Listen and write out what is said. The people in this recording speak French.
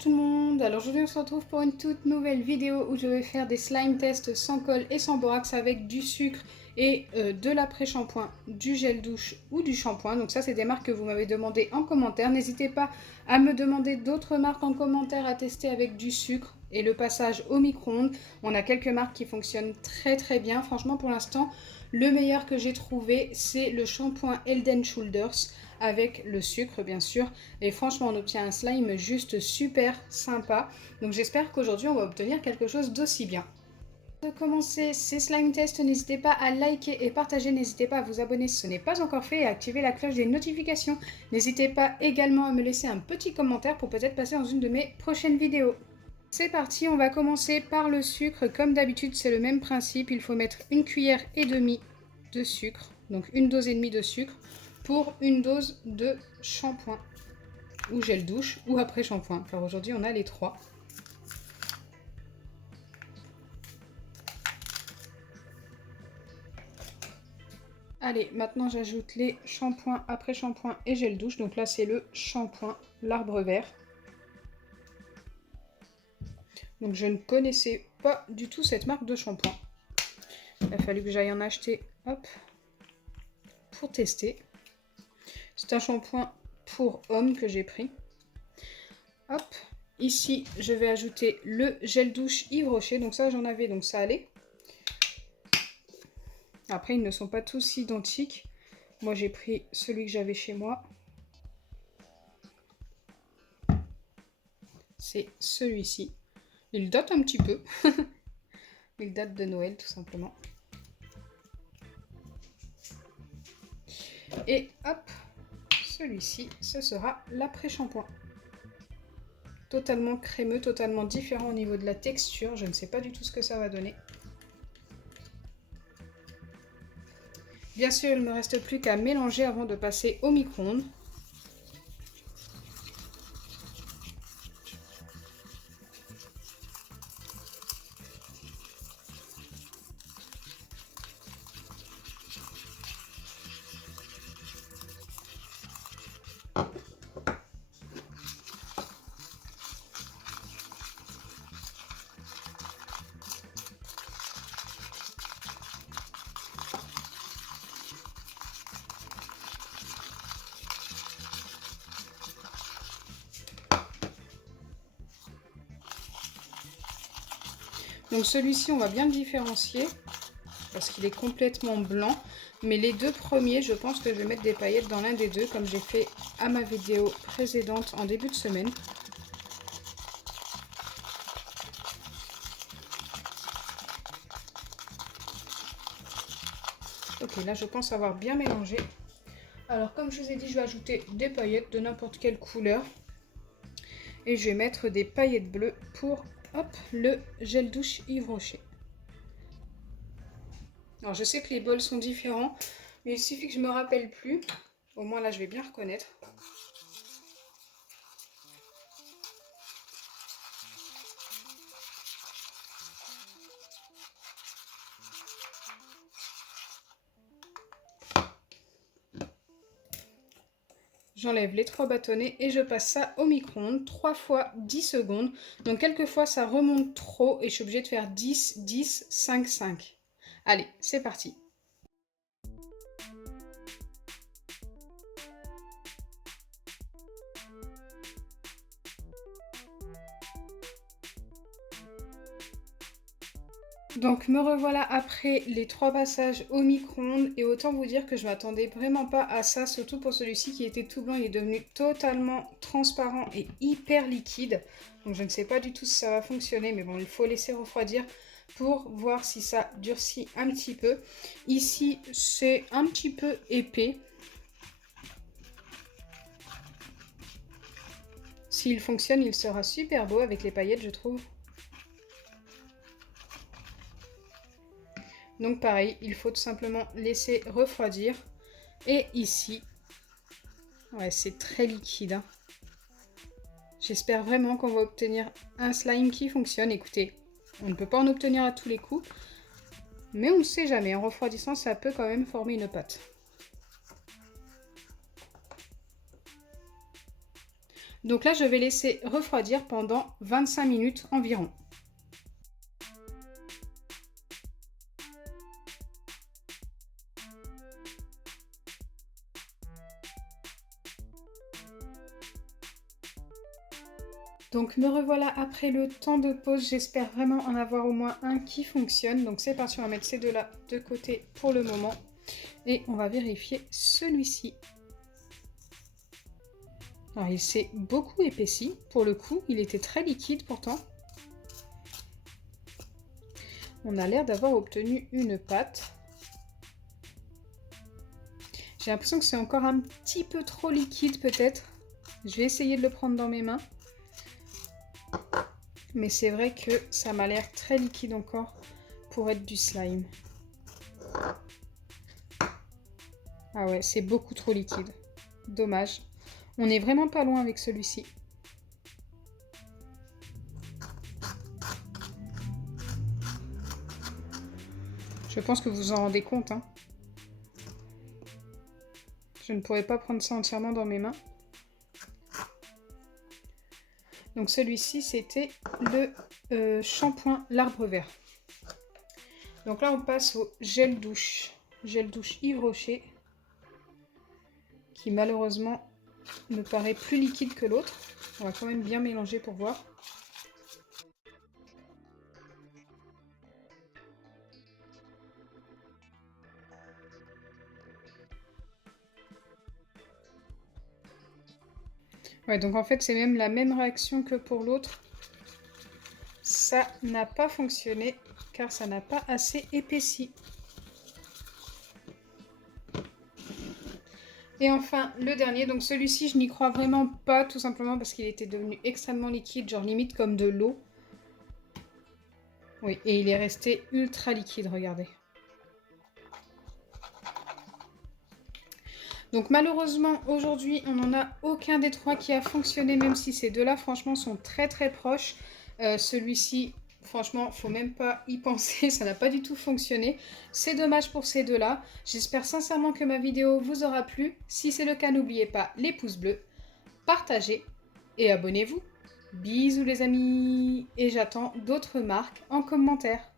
Tout le monde, alors aujourd'hui on se retrouve pour une toute nouvelle vidéo où je vais faire des slime tests sans colle et sans borax avec du sucre et de l'après-shampoing, du gel douche ou du shampoing. Donc ça c'est des marques que vous m'avez demandé en commentaire. N'hésitez pas à me demander d'autres marques en commentaire à tester avec du sucre et le passage au micro-ondes. On a quelques marques qui fonctionnent très bien. Franchement pour l'instant le meilleur que j'ai trouvé c'est le shampoing Head & Shoulders avec le sucre bien sûr, et franchement on obtient un slime juste super sympa. Donc j'espère qu'aujourd'hui on va obtenir quelque chose d'aussi bien. Avant de commencer ces slime tests, n'hésitez pas à liker et partager, n'hésitez pas à vous abonner si ce n'est pas encore fait et à activer la cloche des notifications. N'hésitez pas également à me laisser un petit commentaire pour peut-être passer dans une de mes prochaines vidéos. C'est parti, on va commencer par le sucre. Comme d'habitude c'est le même principe, il faut mettre 1,5 cuillère de sucre, donc 1,5 dose de sucre pour une dose de shampoing ou gel douche ou après shampoing, car aujourd'hui on a les trois. Allez, maintenant j'ajoute les shampoings après shampoing et gel douche. Donc là c'est le shampoing l'arbre vert. Donc je ne connaissais pas du tout cette marque de shampoing. Il a fallu que j'aille en acheter, hop, pour tester. C'est un shampoing pour hommes que j'ai pris. Hop, ici je vais ajouter le gel douche Yves Rocher. Donc ça j'en avais, donc ça allait. Après ils ne sont pas tous identiques. Moi j'ai pris celui que j'avais chez moi. C'est celui-ci. Il date un petit peu. Il date de Noël tout simplement. Et hop, celui-ci, ce sera l'après-shampoing. Totalement crémeux, totalement différent au niveau de la texture. Je ne sais pas du tout ce que ça va donner. Bien sûr, il ne me reste plus qu'à mélanger avant de passer au micro-ondes. Donc celui-ci, on va bien le différencier parce qu'il est complètement blanc. Mais les deux premiers, je pense que je vais mettre des paillettes dans l'un des deux, comme j'ai fait à ma vidéo précédente en début de semaine. Ok, là je pense avoir bien mélangé. Alors comme je vous ai dit, je vais ajouter des paillettes de n'importe quelle couleur. Et je vais mettre des paillettes bleues pour, hop, le gel douche Yves Rocher. Alors je sais que les bols sont différents, mais il suffit que je me rappelle plus. Au moins là je vais bien reconnaître. J'enlève les 3 bâtonnets et je passe ça au micro-ondes 3 fois 10 secondes. Donc quelquefois ça remonte trop et je suis obligée de faire 10, 10, 5, 5. Allez, c'est parti. Donc me revoilà après les 3 passages au micro-ondes et autant vous dire que je m'attendais vraiment pas à ça, surtout pour celui-ci qui était tout blanc, il est devenu totalement transparent et hyper liquide. Donc je ne sais pas du tout si ça va fonctionner, mais bon, il faut laisser refroidir pour voir si ça durcit un petit peu. Ici, c'est un petit peu épais. S'il fonctionne, il sera super beau avec les paillettes, je trouve. Donc pareil, il faut tout simplement laisser refroidir. Et ici, ouais, c'est très liquide. Hein. J'espère vraiment qu'on va obtenir un slime qui fonctionne. Écoutez, on ne peut pas en obtenir à tous les coups. Mais on ne sait jamais. En refroidissant, ça peut quand même former une pâte. Donc là, je vais laisser refroidir pendant 25 minutes environ. Donc me revoilà après le temps de pause, j'espère vraiment en avoir au moins un qui fonctionne. Donc c'est parti, on va mettre ces deux-là de côté pour le moment. Et on va vérifier celui-ci. Alors il s'est beaucoup épaissi, pour le coup, il était très liquide pourtant. On a l'air d'avoir obtenu une pâte. J'ai l'impression que c'est encore un petit peu trop liquide peut-être. Je vais essayer de le prendre dans mes mains. Mais c'est vrai que ça m'a l'air très liquide encore pour être du slime. Ah ouais, c'est beaucoup trop liquide. Dommage. On n'est vraiment pas loin avec celui-ci. Je pense que vous vous en rendez compte, hein. Je ne pourrais pas prendre ça entièrement dans mes mains. Donc celui-ci, c'était le shampoing l'arbre vert. Donc là, on passe au gel douche. Gel douche Yves Rocher. Qui malheureusement me paraît plus liquide que l'autre. On va quand même bien mélanger pour voir. Ouais, donc en fait, c'est même la même réaction que pour l'autre. Ça n'a pas fonctionné car ça n'a pas assez épaissi. Et enfin, le dernier, donc celui-ci, je n'y crois vraiment pas, tout simplement parce qu'il était devenu extrêmement liquide, genre limite comme de l'eau. Oui, et il est resté ultra liquide, regardez. Donc malheureusement, aujourd'hui, on n'en a aucun des trois qui a fonctionné, même si ces deux-là, franchement, sont très très proches. Celui-ci, franchement, faut même pas y penser, ça n'a pas du tout fonctionné. C'est dommage pour ces deux-là. J'espère sincèrement que ma vidéo vous aura plu. Si c'est le cas, n'oubliez pas les pouces bleus, partagez et abonnez-vous. Bisous les amis, et j'attends d'autres marques en commentaire.